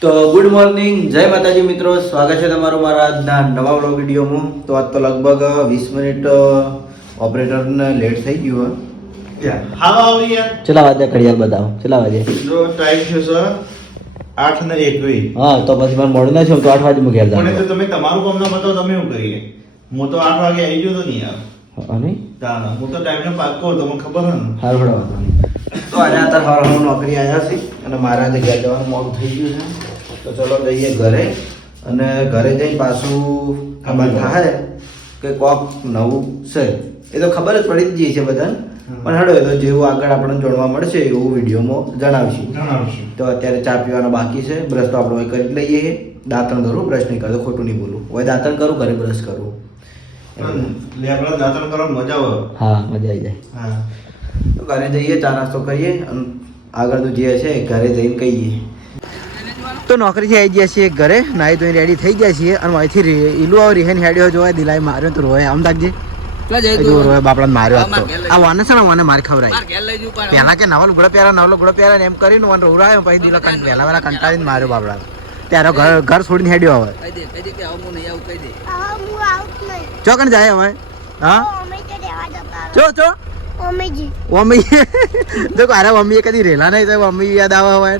તો good morning, જય માતાજી મિત્રો, સ્વાગત છે તમારું મારા આજના નવા વ્લોગ વિડીયોમાં. તો આજ તો લગભગ 20 મિનિટ ઓપરેટરને લેટ થઈ ગયું. ચલા વાગે ઘડિયાળ બતાવો, ચલા વાગે જો ટાઈમ છે સર 8:21. હા, તો પછી મને મોડું ના છે તો 8 વાગે હું ઘેર પણ એ તો જાઉં. તમે તમારું કામ ના બતાવો, તમે શું કરીએ? હું તો 8 વાગે આવી ગયો તો નહીં યાર. અને તાના હું તો ટાઈમને પાક્કો હતો, તમને ખબર હે ને. હાલ ભણવા તો આજે અત્યારે હું નોકરી આવ્યા છે અને મારા આજે ઘેર જવાનું મોડું થઈ ગયું છે. તો ચલો જઈએ ઘરે, અને ઘરે જઈને પાછું ખબર થાય કે કોક નવું છે. એ તો ખબર જ પડી જ ગઈ છે બધાને, પણ હેડો એ તો જેવું આગળ આપણને જાણવા મળશે એવું વિડીયોમાં જણાવીશું. તો અત્યારે ચા પીવાનો બાકી છે. બ્રશ તો આપણે કરી જ લઈએ. દાંતણ કરું, બ્રશ નહીં કરતો, ખોટું નહીં બોલું. હવે દાંતણ કરું, ઘરે બ્રશ કરું. લેબડા દાંતણ કરવાની મજા આવે. હા, મજા આવી જાય. હા તો ઘરે જઈએ, ચા નાસ્તો કરીએ અને આગળનું જે છે ઘરે જઈને કહીએ. તો નોકરીથી આવી ગયા છીએ ઘરે, નાહી ધોઈને રેડી થઈ ગયા છીએ અને અહીંથી ઈલું આવ રિહેન હેડ્યો જોવા દિલાઈ માર્યો તો રોય આમ લાગજે રોય બાપડા માર્યો હતો. આ વાને છે ને વાને માર ખવરાય. પહેલા કે નવા લુગડા પહેરા ને એમ કરીને વાને રોરાયો, પછી દિલો પહેલા વાળા કંટાળીને માર્યો બાપડા. ત્યારે ઘર છોડીને હેડ્યો હવે. ચોકન જાય હવે. હા ચો મમ્મી જો અરે મમ્મીએ કદી રેલા નહીં તો મમ્મી યાદ આવે હવે.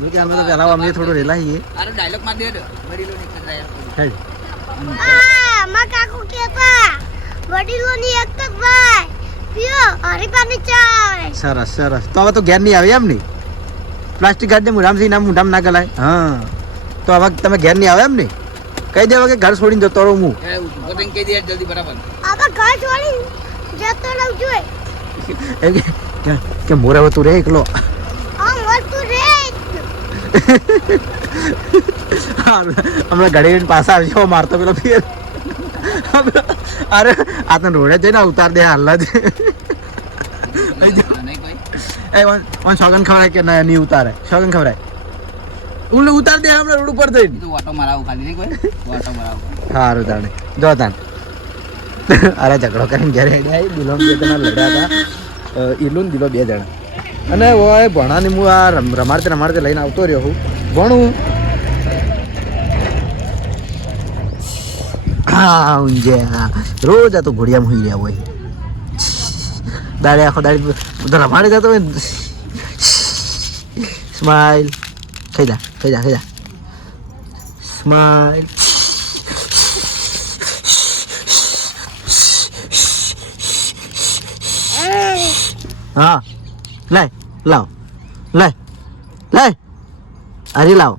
જો કે અમે તો પહેલા મમ્મીએ થોડું રેલા છીએ. અરે ડાયલોગ માં દે દો વડીલો ની ખતરા હેડ. માં કાકુ કેતા વડીલોની એક જ ભાઈ પીઓ હરીપાની ચા. સરસ સરસ. તો હવે તો ઘેર નહીં આવે એમ નહીં? પ્લાસ્ટિક ગાડી મુઢામથી ના મુઢામ ના ગલાય. હા, તો હવે તમે ઘેર નહીં આવે એમ નહીં? કહી દેવા કે ઘર છોડીને જતો રહું હું. એ પોતે કહી દે જલ્દી બરાબર. આબા ઘર છોડી જતો રહું જોઈએ. એમ કે મોરે હવે તું રે એકલો. આ વસ્તુ રે હમણાં ઘડી પાછા આવશે મારતો પેલો ફેર. અરે આ તને રોડે જઈને ઉતાર દે હાલ જ. નહીં કોઈ એ ઓન સોગન ખવડાય કે ના નહીં ઉતારે? સોગન ખવડાય ઉલે ઉતાર દે હમણાં રોડ ઉપર જઈને. તું ઓટો મરાવ ખાલી નહીં કોઈ ઓટો મરાવ. સારું તાણે જો તાણ. અરે ઝઘડો કરીને ઘરે હેડ્યા. દિલો બે જણા લડ્યા હતા, ઈલું ને દિલો બે જણા. અને ઓય ભણાની હું આ રમાડતે લઈને આવતો રહ્યો હું ભણું. હા ઊંઝે રોજ આ તો ઘોડિયામાં હોઈ રહ્યા હોય. દાડે આખો દાડી બધા રમાડી જતો હોય. સ્માઈલ ખાઈ જા સ્માઈલ. હા લાય લાવ લાય અરે લાવ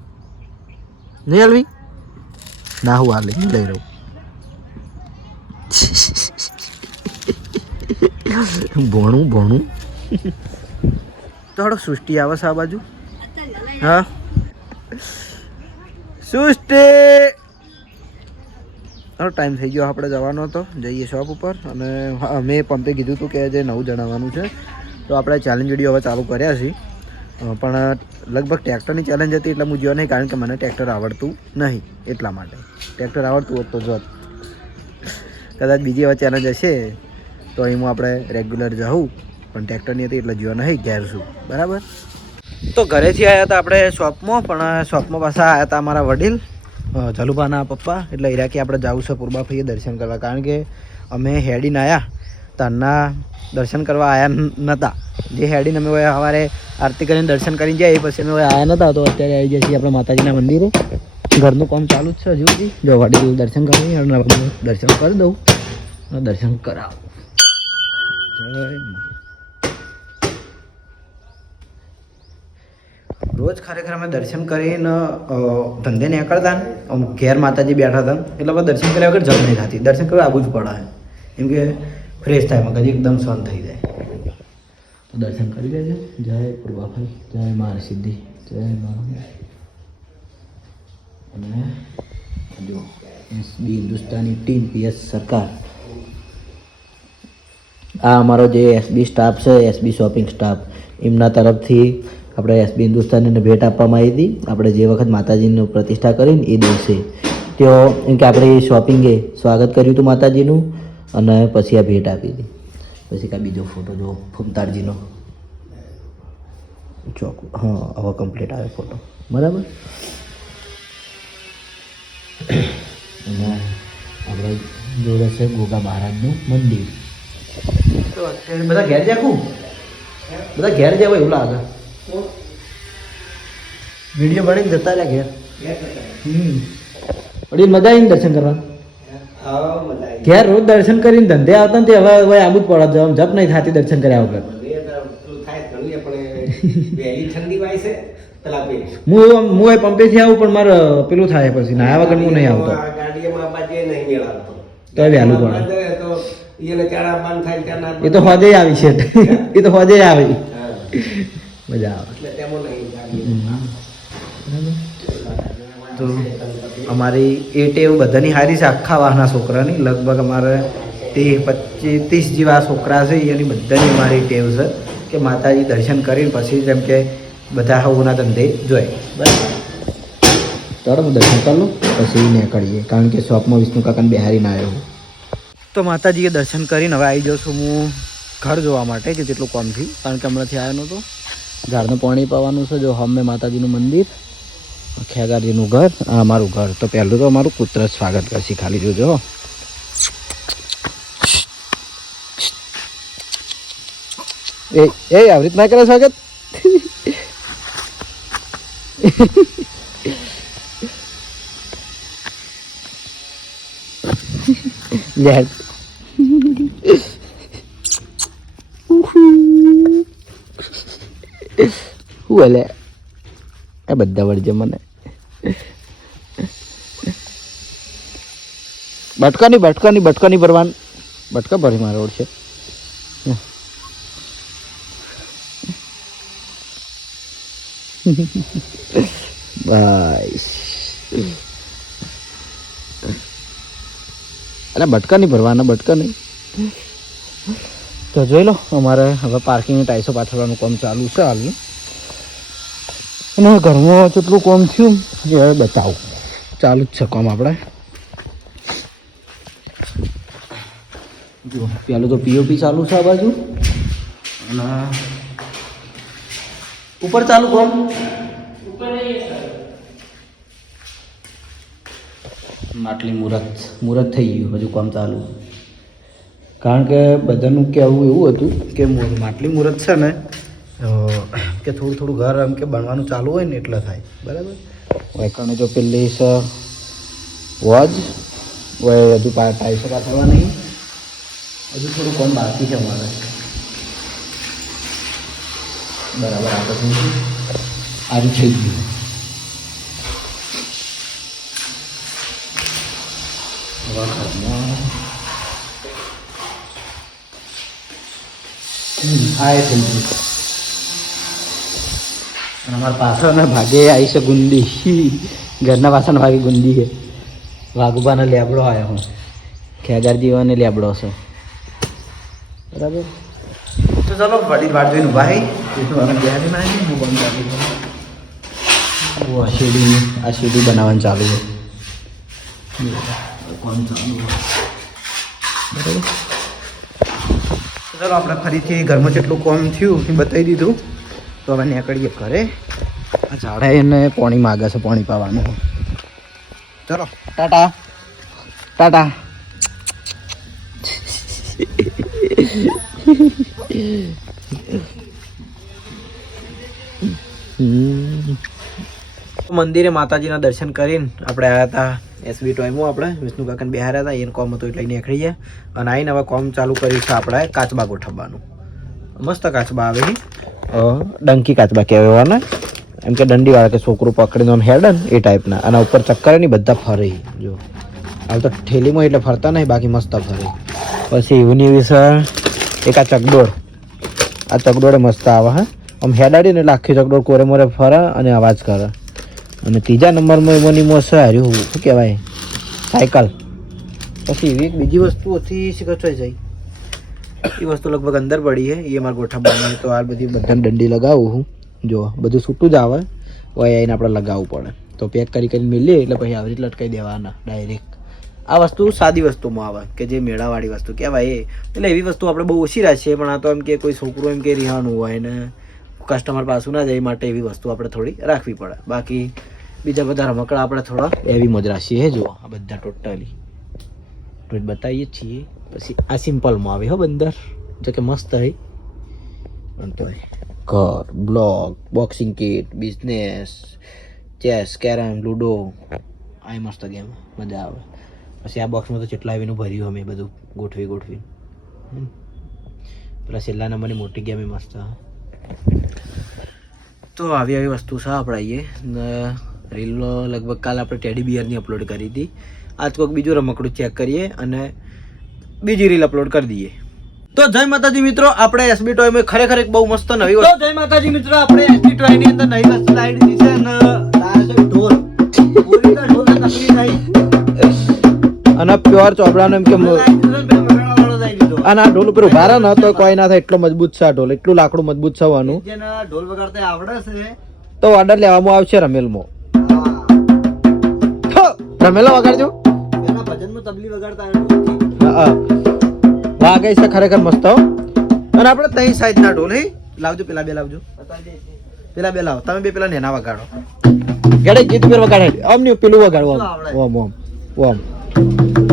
નહીં હાલવી ના હું હાલ લઈ રહું. ભણું થોડો સૃષ્ટિ આવે છે આ બાજુ. હા સૃષ્ટિ થોડો ટાઈમ થઈ ગયો આપણે જવાનો હતો. જઈએ શોપ ઉપર. અને મેં પંપે કીધું હતું કે જે નવું જણાવવાનું છે તો આપણે ચેલેન્જ વિડીયો હવે ચાલુ કર્યા છે. પણ લગભગ ટ્રેક્ટરની ચેલેન્જ હતી એટલે હું જોયો નહીં, કારણ કે મને ટ્રેક્ટર આવડતું નહીં. એટલા માટે ટ્રેક્ટર આવડતું હોત તો જોત. કદાચ બીજી હવે ચેલેન્જ હશે તો અહીં હું આપણે રેગ્યુલર જાઉં, પણ ટ્રેક્ટરની હતી એટલે જોયો નહીં ઘેર છું. બરાબર. તો ઘરેથી આવ્યા હતા આપણે શોપમાં, પણ શોપમાં પાછા આવ્યા હતા અમારા વડીલ જલુભાના પપ્પા. એટલે ઈરાકી આપણે જવું છે પૂર્બાફઈએ દર્શન કરવા, કારણ કે અમે હેડીને આવ્યા તારના દર્શન કરવા આવ્યા નહોતા. જે હેડીને અમે સવારે આરતી કરીને દર્શન કરીને જાય પછી અમે આવ્યા નહોતા. તો અત્યારે આવી જાય છીએ આપણે માતાજીના મંદિરે. ઘરનું કામ ચાલુ જ છે હજુ બી. જો વડીલ દર્શન કરી દર્શન કરી દઉં અને દર્શન કરાવું. જય રોજ ખરેખર અમે દર્શન કરીને ધંધે નીકળતા ને ઘેર માતાજી બેઠા હતા એટલે અમે દર્શન કર્યા વગર જમ નહીં થતી. દર્શન કરવા આવવું જ પડે એમ કે ફ્રેશ થાય, મગજ એકદમ શાંત થઈ જાય. તો દર્શન કરી લેજો. જય પૂર્વાભાઈ, જય મા સિદ્ધિ, જય મા. અને જો એસબી હિન્દુસ્તાની ટીમ પીએસ સરકાર, આ અમારો જે એસબી સ્ટાફ છે, એસબી શોપિંગ સ્ટાફ, એમના તરફથી આપણે એસબી હિન્દુસ્તાનીને ભેટ આપવામાં આવી હતી. આપણે જે વખત માતાજીની પ્રતિષ્ઠા કરીને એ દિવસે તેઓ એમ કે આપણે શોપિંગે સ્વાગત કર્યું હતું માતાજીનું, અને પછી આ ભેટ આપી હતી. પછી કાંઈ બીજો ફોટો જો ફૂમતાળજીનો ચોક. હા હવે કમ્પ્લીટ આવે ફોટો. બરાબર. અને આપણે જોડે છે ગોગા મહારાજનું મંદિર. તો અત્યારે બધા ઘેર જાખું બધા ઘેર જાવ એવું લાગે. વિડીયો બનાવીને જતા રહ્યા ઘેર. વડીલ મજા આવીને દર્શન કરવા. ઘેર રોજ દર્શન કરીને ધંધે આવતા ને તે હવે હવે આબુ જ પડે જવા જપ નહીં થતી દર્શન કર્યા વગર. હું એ પંપેથી આવું પણ મારે પેલું થાય પછી નાયા વગર હું નહીં આવતો. તો વહેલું પડે. એ તો હોજે આવી છે. એ તો હોજે આવી મજા આવે. તો અમારી એ ટેવ બધાની સારી છે આખા વાહના છોકરાની. લગભગ અમારે 25-30 જેવા છોકરા છે એની બધાની અમારી ટેવ છે કે માતાજી દર્શન કરીને પછી જેમ કે બધા હવના ધંધે જોઈ. બરાબર. ચાલો હું દર્શન કરી લઉં પછી નીકળીએ કારણ કે શોપમાં વિષ્ણુ કાકાને બિહારીને આવ્યો. તો માતાજીએ દર્શન કરીને હવે આવી જાઉં છું હું ઘર જોવા માટે કે જેટલું કોમ થયું કારણ કે હમણાંથી આવ્યો નહોતો. ઝાડનું પાણી પાવાનું છે. જો હમે માતાજીનું મંદિર, ખેગારજીનું ઘર, આ અમારું ઘર. તો પહેલું તો અમારું કૂતર સ્વાગત કરશે ખાલી જોજો. એ આવી રીતના કરે સ્વાગત. બોલે એ બધા વળજે મને. બટકાની ભરવાનું. બટકા ભરી મારે ઓળશે. બસ અરે બટકા નહીં ભરવાના. બટકા નહીં. તો જોઈ લો અમારે હવે પાર્કિંગની ટાઈસો પાથરવાનું કામ ચાલુ છે હાલનું. અને ઘરમાં જેટલું કામ થયું એ હવે બતાવું. ચાલુ જ છે કામ આપણે. જો પેલું તો પીઓપી ચાલુ છે આ બાજુ અને ઉપર ચાલુ કામ. માટલી મુહૂર્ત થઈ ગયું. હજુ કામ ચાલુ કારણ કે બધાનું કહેવું એવું હતું કે માટલી મુહૂર્ત છે ને કે થોડું ઘર એમ કે બનવાનું ચાલુ હોય ને એટલે થાય. બરાબર. વાયકણે જો પેલી છે વોજ હોય હજુ ટાઈસો પાથરવા નહીં. હજુ થોડું કામ બાકી છે અમારે. બરાબર. આ બધું આરું થઈ ગયું. આ એ થઈ ગયું. અને અમારા પાછળ ભાગે આવી છે ગુંદી. ઘરના પાછળ ભાગે ગુંદી છે. વાઘુબાનો લેબડો આવ્યો હું. ખેગારજીવાને લેબડો છે. બરાબર. તો ચાલો વડીલ વાટ જોઈને ભાઈ આ સીડી બનાવવાનું ચાલુ છે. બરાબર. ચાલો આપણે ફરીથી ઘરમાં જેટલું કામ થયું એ બતાવી દીધું. તો હવે નીકળીએ ઘરે. આ ઝાડા એને પાણી માગે છે. પાણી પાવાનું. ચલો ટાટા ટાટા. મંદિરે માતાજીના દર્શન કરીને આપણે આવ્યા હતા એસબી ટોયમાં. આપણે વિષ્ણુ કાકાને બિહાર્યા હતા. એને કોમ હતું એટલે નીકળી ગયા. અને આવીને હવે કોમ ચાલુ કર્યું છે આપણે કાચબા ગોઠવવાનું. મસ્ત કાચબા આવે છે. ડંકી કાચબા કહેવાય ને. એમ કે દંડીવાળા કે છોકરું પકડીને આમ હેડે ને એ ટાઈપના. અને ઉપર ચક્કર નહીં બધા ફરે. જો હાલ તો ઠેલીમાં એટલે ફરતા નહીં બાકી મસ્ત ફરે. પછી એવી વિશે એક આ ચકડોળ. આ ચકડોળે મસ્ત આવે. હા આમ હેડાડીને એટલે આખી ચકડોળ કોરે મોરે ફરે અને અવાજ કરે. અને ત્રીજા નંબરમાં એમાંની મોસ હાર્યું શું કહેવાય સાયકલ. પછી એવી એક બીજી વસ્તુ હતી શીખવાઈ જાય. એ વસ્તુ લગભગ અંદર પડી છે. એ અમારે ગોઠવવાની. તો આ બધી બધાને દંડી લગાવું હું. જો બધું છૂટું જ આવે હોય આવીને આપણે લગાવવું પડે. તો પેક કરીને મિલીએ એટલે પછી આવી રીતે લટકાઈ દેવાના ડાયરેક્ટ. આ વસ્તુ સાદી વસ્તુમાં આવે કે જે મેળાવાળી વસ્તુ કહેવાય એ. એટલે એવી વસ્તુ આપણે બહુ ઓછી રાખીએ. પણ આ તો એમ કે કોઈ છોકરું એમ કે રિહાણું હોય ને કસ્ટમર પાછું ના જાય એ માટે એવી વસ્તુ આપણે થોડી રાખવી પડે. બાકી બીજા બધા રમકડા આપણે થોડા એવી મોજ રાખીએ. હે જુઓ આ બધા ટોટલી તો બતાવીએ છીએ. પછી આ સિમ્પલમાં આવે હો બંદર, જો કે મસ્ત હે. પણ તો ઘર, block, boxing kit, business, chess, carrom, ludo, આ મસ્ત ગેમ, મજા આવે. પછી આ બોક્સમાં તો કેટલા આવીને ભર્યું અમે બધું ગોઠવી. પેલા છેલ્લા નંબરની મોટી ગેમ એ મસ્ત. તો આવી વસ્તુ છે આપણે આવીએ. રીલનો લગભગ કાલ આપણે ટેડી બિયરની અપલોડ કરી હતી. આજ કોઈક બીજું રમકડું ચેક કરીએ અને બીજી રીલ અપલોડ કરી દઈએ. તો જય માતાજી મિત્રો, આપણે એસબી ટોયમાં ખરેખર એક બહુ મસ્ત નવી વસ્તુ. જય માતાજી મિત્રો, આપણે એસબી ટોયની અંદર નવી વસ્તુ લાવી દીધી છે અને લાવે છે ઢોલ. ઓરિજિનલ ઢોલ નકલી નહીં અને પ્યોર ચોપડાનો એમ કે અને આ ઢોલ ઉપર ઉભા રહે ને તો કોઈ ના થાય એટલો મજબૂત છે આ ઢોલ. એટલું લાકડું મજબૂત છે આનું. જેને ઢોલ વગાડતા આવડે છે તો ઓર્ડર લેવામાં આવશે રમેલમાં. રમેલો વગાડજો. એના ભજનમાં તબલી વગાડતા હા વાગે છે ખરેખર મસ્ત. અને આપણે ત્રણ સાઈઝના ઢોલ હે લાવજો. પેલા બે લાવજો. પેલા બે લાવો. તમે બે પેલા નેના વગાડો. ગડે ગીત પર વગાડે. આમ નહીં પેલું વગાડવું. ઓમ ઓમ ઓમ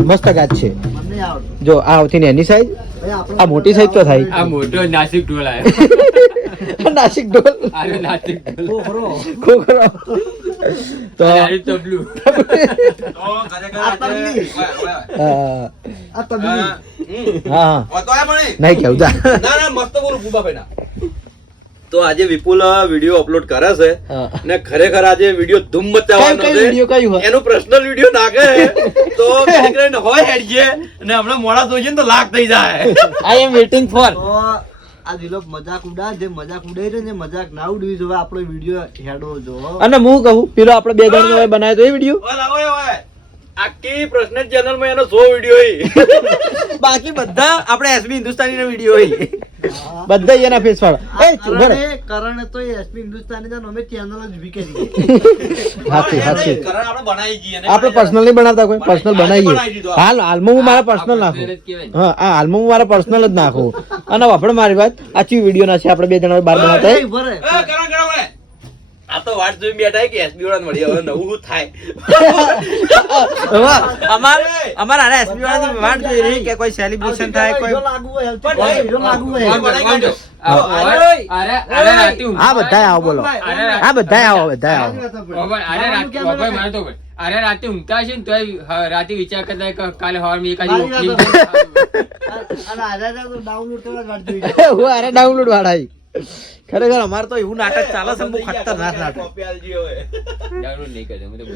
મસ્ત ગાત છે. જો આ આવતી ને એની સાઈઝ, આ મોટી સાઈઝ તો થાય. આ મોટો નાસિક ઢોલ આવ્યો. નાસિક ઢોલ. આરે નાસિક ઢોલ. ખોખરો. તો આરે તબલું. આ તબલી. હા નહીં કેવું જા. ના મસ્ત બોલું ગુબાભાઈ ના. તો આજે વિપુલ વિડિયો અપલોડ કરે છે ને ખરેખર આજે વિડિયો ધૂમ મચાવવાનો છે. એનો પર્સનલ વિડિયો નાખે તો કરીને હોય હેડજે અને હમણાં મોડા જોઈશે ને તો લાખ થઈ જાય. આઈ એમ વેઇટિંગ ફોર. આ દિલો મજાક ઉડા, જે મજાક ઉડાઈ રહ્યો ને મજાક ના ઉડવી જોવે. આપણો વિડિયો હેડો જો. અને હું કહું પેલો આપણે બે જણ નો બનાવ્યો તો એ વિડિયો આખી પર્સનલ ચેનલ માં એનો 100 વિડિયો બાકી બધા આપણે એસબી હિન્દુસ્તાની નો વિડિયો બધા એના ફેસ વાળા. કરણે તો એસપી હિન્દુસ્તાની નો અમે ચેનલ જ વીકે છે. હાચી હાચી. આપણે બનાવી જઈએ આપણે પર્સનલ નહીં બનાવતા, કોઈ પર્સનલ બનાવીએ. હાલમાં હું મારા પર્સનલ નાખું. હા આ હાલમાં હું મારા પર્સનલ જ નાખું. અને આપણે મારી વાત આચી વિડિયો ના છે આપણે બે જણા બાર બનાવતા. આ તો વાત જોઈ બેઠા કે એસબી વાળા મળી હવે નવું થાય. અમાર આને એસબી વાળા ની વાત જોઈ રહી કે કોઈ સેલિબ્રેશન થાય, કોઈ લાગુ હોય હા બધાય આવો. બોલો હા બધાય આવો. અરે રાતે ઊંઘતા છે ને તો રાતે વિચાર કરતા કે કાલે સવારમાં એકાદી ઓપનિંગ ડાઉનલોડ કરવા જ વાત જોઈ. હું અરે ડાઉનલોડ વાળા ખરેખર અમારે તો એવું નાટક ચાલે છે બહુ ખતરનાક નાટક. ડાઉનલોડ નહીં કરે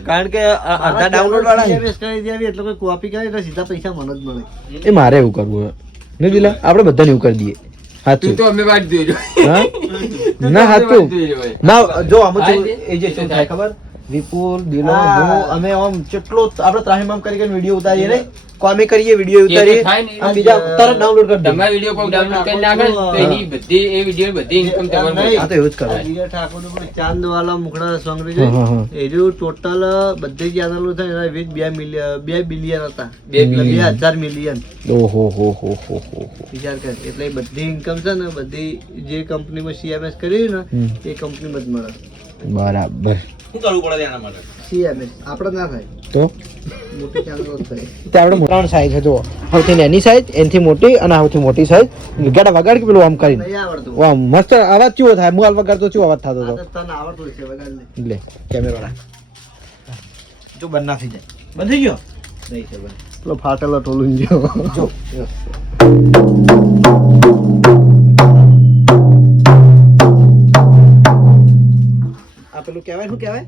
કારણ કે અડધા ડાઉનલોડ વાળા SMS કરી દેવી એટલે કોઈ કોપી કરે એટલે સીધા પૈસા મને જ મળે. એ મારે એવું કરવું નહીં દિલા, આપણે બધાને એવું કરી દઈએ. સાચું તો અમે વાત જોઈ હા ના સાચું ના. જો અમુક એ જે શું થાય ખબર, વિપુલ દિલો હું અમે આમ કેટલો આપણે ત્રાહિમામ કરી વિડીયો ઉતારીએ ને કોમી કરીએ વિડીયો ઉતારીએ અને બીજા તરત ડાઉનલોડ કરી દઈએ. તમારા વિડીયો કોઈ ડાઉનલોડ કરી નાખે તો એની બધી એ વિડીયો બધી ઇન્કમ તમારે મળે. આ તો એવું જ કરે. હરિયા ઠાકોર નું ચાંદ વાલા મુખડા સોંગ છે એ ટોટલ બધી ચેનલો છે એના 2 બિલિયન હતા. 2000 મિલિયન. ઓહો હો હો હો હો. વિચાર કર. એટલે બધી ઇન્કમ છે ને બધી જે કંપનીમાં CMS કરી ને એ કંપનીમાં જ મળે. બરાબર. શું કરવું પડે એના માટે? CMS આપણે ના થાય તો મોટી ચેનલો જ થાય. તે આપણે ત્રણ સાઈઝ છે. જો સૌથી નાની સાઈઝ, એનાથી મોટી અને સૌથી મોટી સાઈઝ. ગાડા વગાડ કે પેલું આમ કરીને નહીં આવડતું. વાહ મસ્ત અવાજ કેવો થાય. હું હાલ વગાડતો કેવો અવાજ થતો હતો. આ તો તને આવડતું છે વગાડ લે. લે કેમેરા જો બંધ ના થઈ જાય. બંધ થઈ ગયો નહીં છે ભાઈ. પેલો ફાટેલો ટોલું જો જો આ પેલું કહેવાય શું કહેવાય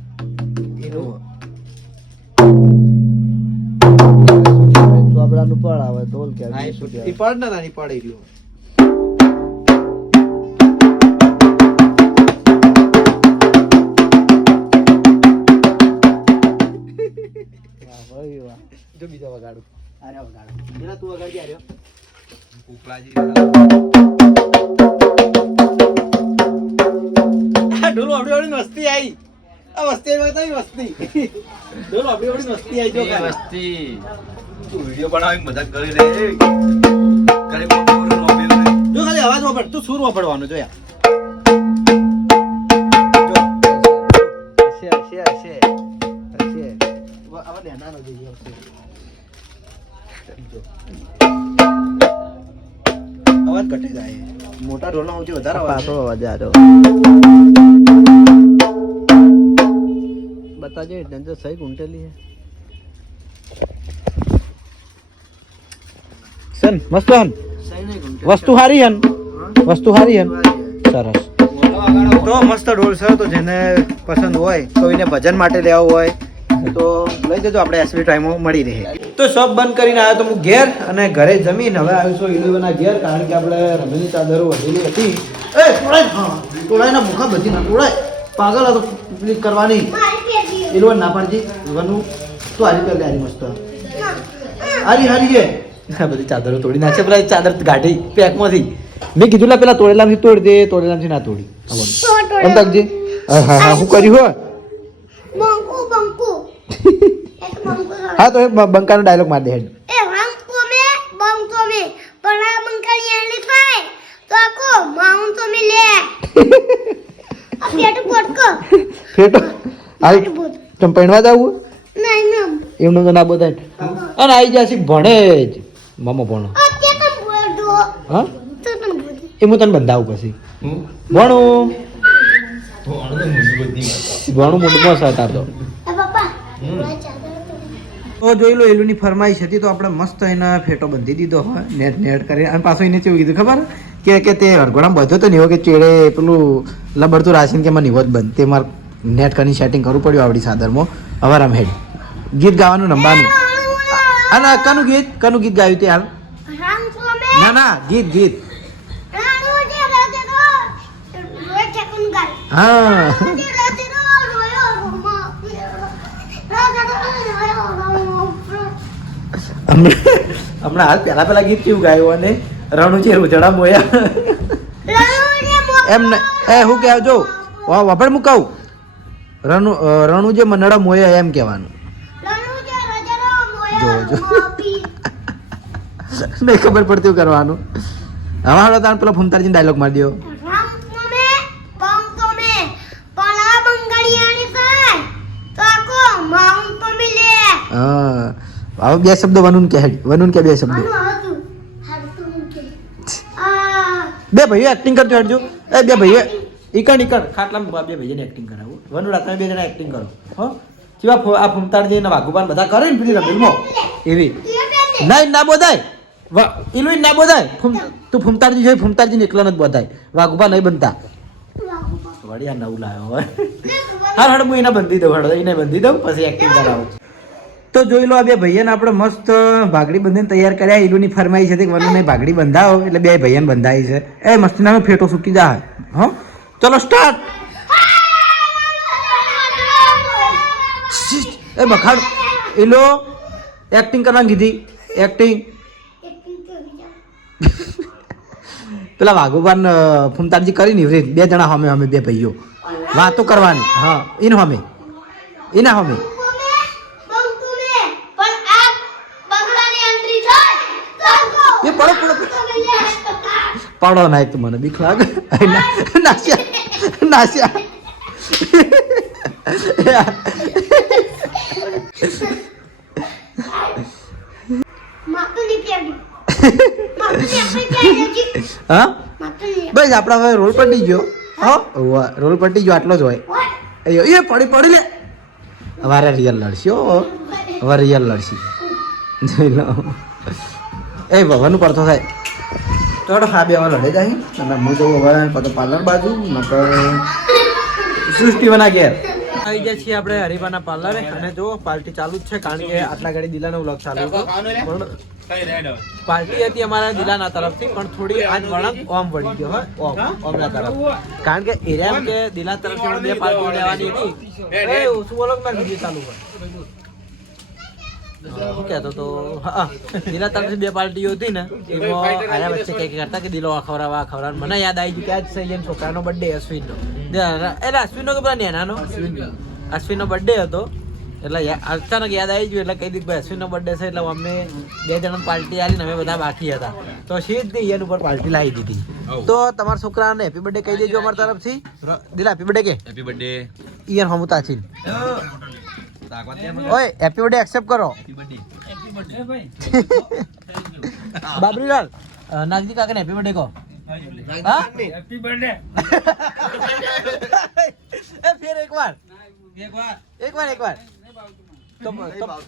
ચોપડાનું પડ આવે ઢોલ હા કહેવાય. એ સુટી પડ ના નાની પડ રહ્યો. જો બીજો વગાડું. અરે વગાડ. પેલા તું વગાડી આર્યો. ઢોલ આપડી આપડી મસ્તી આવી. આ વસ્તી આવી વસ્તી. ઢોલ આપડી આપડી મસ્તી આવી. જો કાંઈ. મસ્તી તું વિડિયો બનાવી મજાક કરી રે. જો ખાલી અવાજ વાપર. તું સુર વાપરવાનો જો યાર. આવા નેનાનો જોઈએ આવશે. અવાજ ઘટે જાય. મોટા ઢોલનો સૌથી વધારે પાછો અવાજ આવ્યો. બતાજો ડંજો સહી ગુંટેલી સન મસ્ત હન વસ્તુ હારી હન સરસ. તો મસ્ત ઢોલ છે. તો જેને પસંદ હોય કોઈને ભજન માટે લેવું હોય તો લઈ જજો. આપણે એસબી ટાઈમો મળી રહે. તો શોપ બંધ કરીને આવ્યો તો હું ઘેર અને ઘરે જમીન હવે આવ્યો છું ઇલેવનના ઘેર કારણ કે આપણે રમેશની ચાદરો વધેલી હતી. એ તોડાય ના ભૂખા બધી ના તોડાય પાગલ હતો ક્લિક કરવાની ઇલેવન ના પાડજી ઇલેવનનું તો હારી કરી હારી મસ્ત હારી છે. બધી ચાદરો તોડી નાખશે. પેલા ચાદર ગાઢી પેકમાંથી મેં કીધું લા પેલા તોડેલામાંથી તોડી દે તોડેલામાંથી ના તોડી. અંતકજી હા શું કર્યું હો બંકુ બંકુ એક બંકુ હા તો એ બંકાનો ડાયલોગ માર દે હેડ. એ બંકુ મે પણ આ બંકાની એલી થાય તો આકો માઉન્ટ તો મે લે આ પેટ પોટકો ફેટો આઈ તમ પૈણવા જાવું નહીં ના એમનું તો ના બધાય અને આઈ જાસી ભણે જ મામો ભણો આ તે તમ બોલદો હા તો તમ બોલ એ હું તને બંધાવું પછી ભણું મૂડમાં છે તાર તો. એ પપ્પા ઓલા ચાદર તો જોઈ લો એલુની ફરમાઈશ હતી તો આપણે મસ્ત એને ફેટો બંધી દીધો હોય નેટ કરી અને પાછું એને કેવું કીધું ખબર કે તે હરગોડામાં બધો તો નહીં કે ચેડે પેલું લબડતું રાશીને કે મને નિવત બંધ તે મારે નેટ કરીને સેટિંગ કરવું પડ્યું આવડી ચાદરમાં. હવે આમ હેડ ગીત ગાવાનું રમવાનું. અને કનું ગીત ગાયું તે હાલ રામ સોમે ના ગીત રાણો જે રાતે તો રોય ઠેકુન ગાય હા જે રાતે તો રોયો મમ્મા રાતે તો રોયો હમણાં હાલ પેલા ગીત કેવું ગાયું અને રણુ છે રૂજડા મોયા એમ એ હું કહેવ જો વફડ હું કહું રણુ જે મનડા મોયા એમ કહેવાનું. નહીં ખબર પડતી એવું કરવાનું. હવે હાલો તાર પેલા ફૂમતારજી ડાયલોગ મારી દો. હા હવે બે શબ્દો વનુન કે બે શબ્દો બે ભાઈઓ એક્ટિંગ કરજો હેડજો. એ બે ભાઈઓ ઈકણ ખાટલામાં બે ભાઈઓને એક્ટિંગ કરાવું વનુ રાતના બે જણા એક્ટિંગ કરો હો જેવા આ ફૂમતારજી ને વાઘુબાન બધા કરે ને પેલી રમીલમાં એવી નહીં ના બોધાય ઈલું ના બોધાય તું ફૂમતારજી જોઈ ફૂમતારજી એકલા નથી બોધાય વાઘુબા નહીં બનતા વળી આ નવું લાવ્યો હવે હા હું એને બંધી દઉં પછી એક્ટિંગ કરાવું. તો જોઈ લો આ બે ભાઈઓને આપણે મસ્ત ભાગડી બંધીને તૈયાર કર્યા. ઈલુની ફરમાઈ છે કે વનને ભાગડી બંધાવો એટલે બે ભાઈઓને બંધાઈ છે. એ મસ્તી નામે ફેટો સૂકી જાય હો. ચલો સ્ટાર્ટ. એ બખાડ ઈલો એક્ટિંગ કરવાની કીધી એક્ટિંગ પેલા વાઘુબાન ફૂમતારજી કરી ની બે જણા અમે બે ભાઈઓ વાતો કરવાની. હા એને હમે એના હમે એ પડો ના તું મને બીક લાગે નાસ્યા હા બસ આપડા હવે રોલ પટી ગયો. હા રોલ પટી ગયો આટલો જ હોય. એ પડી લે હવે રિયલ લડશી હવે રિયલ લડશી જોઈ લો. એ ભવનનું પડતો થાય તો હા બે હવે લડે જાય. અને હું જવું હવે બધો પાર્લર બાજુ નકર સૃષ્ટિવાના ઘેર આવી ગયા છીએ આપણે હરિભાના પાર્લરે. અને જો પાર્ટી ચાલુ જ છે કારણ કે આટલા ઘડી દિલાનો વ્લોગ ચાલુ હતો પણ પાર્ટી હતી અમારા દિલાના તરફથી પણ થોડી આજ વળાંક ઓમ વળી ગયો હોય ઓમના તરફ કારણ કે એરિયા કે દિલા તરફથી બે પાર્ટીઓ લેવાની હતી. એ શું બોલો મારે વિડીયો ચાલુ હોય શું કહેતો તો હા દિલા તરફથી બે પાર્ટીઓ હતી ને એમાં આયા વચ્ચે કંઈક કરતા કે દિલો ખવડાવવા મને યાદ આવી ગયું કે આજ છે એમ છોકરાનો બર્થડે અશ્વિનનો એટલે અશ્વિનનો કે પેલા નેનાનો અશ્વિનનો બર્થડે હતો એટલે અચાનક યાદ આવી ગયું એટલે કહી દીધું ભાઈ અશ્વિનનો બર્થડે છે એટલે અમને બે જણા પાર્ટી આવી ને અમે બધા બાકી હતા તો સીધી એન ઉપર પાર્ટી લાવી દીધી. તો તમારા છોકરાને હેપી બર્થડે કહી દેજો અમારા તરફથી. દિલા હેપી બર્થડે કે હેપી બર્થડે ઈયર હમુતા છે તાકાત દે મને. ઓય હેપી બર્થડે એક્સેપ્ટ કરો બાબરીલાલ નાગજી કાકાને હેપી બર્થડે કહો હા હેપી બર્થડે એ ફેર એકવાર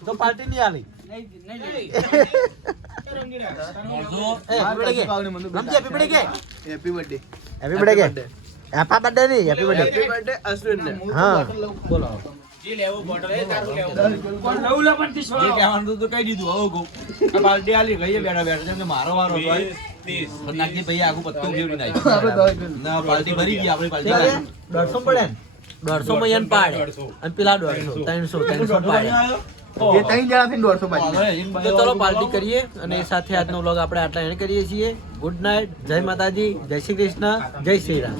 તો પાર્ટી નહીં આલી હેપી બર્થડે હેપા બર્થડે નહીં હેપી બર્થડે હા બોલો જે કહેવાનું હતું તો કહી દીધું હવે કહું. આ પાર્ટી આલી ગઈ બેઠા બેઠા જેમ કે મારો વારો હતો આજ. પણ નાગજી ભાઈ આખું પત્તું ફેરવી નાખ્યું. ના પાર્ટી ભરી ગઈ આપણી પાર્ટી 150 પડે ને 150 માં યન પાડે અને પેલા 150 300 પાડે એ ત્રણ જણાથી 150 પાડે તો ચલો પાર્ટી કરીએ અને એ સાથે આજનો વ્લોગ આપણે આટલા એન્ડ કરીએ છીએ. ગુડ નાઇટ, જય માતાજી, જય શ્રી કૃષ્ણ, જય શ્રી રામ.